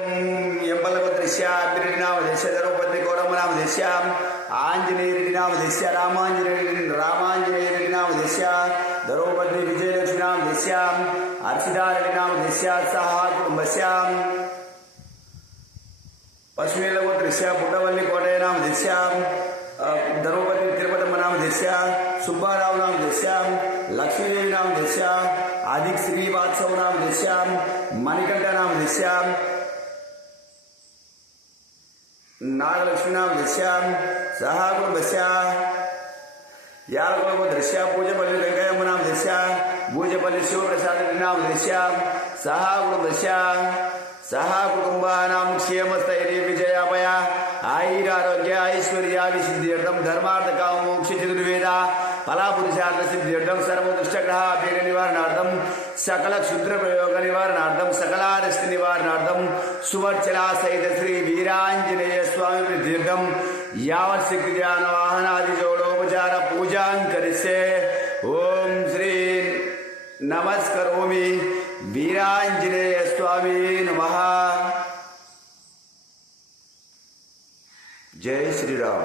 यंबलभद्रश्याम द्रौपदीकोरमनामदेश्याम आंजनेयनामदेश्य रामांजनेयनामदेश्य द्रौपदी विजयलक्ष्मीनामदेश्याम हर्षिदारनामदेश्य सह कुटुंबस्याम पश्चिमेलगोत्रस्य पुट्टवल्ली कोटयनामदेश्याम द्रौपदी तिरुपतम्मनामदेश्य सुब्बारावनामदेश्य लक्ष्मीदेवीनामदेश्य आदिक श्रीवात्सवनामदेश्य मणिकंठनामदेश्य नागलक्ष्मीनामदेश्य सह कुटुंबस्य यालगोत्रस्य पूजपल्ली वेंकयम्मनामदेश्य पूजपल्ली शिवप्रसादनामदेश्य सह कुटुंबस्य सह कुटुंबानां क्षेमस्थैर्य विजयापय आयुरारोग्य ऐश्वर्याभिसिद्ध्यर्थं धर्मार्थ काम मोक्ष चतुर्वेद फलापुरुषार्थ सिद्ध्यर्थं सर्वदुष्टग्रह पीड निवारणार्थं सकल क्षुद्र प्रयोग निवारणार्थं सकलारिष्ट निवारणार्थं सुवर्चला सहित श्री वीरांजनेय स्वामी प्रीत्यर्थं यावत् शक्ति ध्यान वाहन आदि जोड़ोपचार पूजां करिष्ये। ओम श्री नमस्करोमि वीरांजनेय स्वामी नमः। जय श्री राम।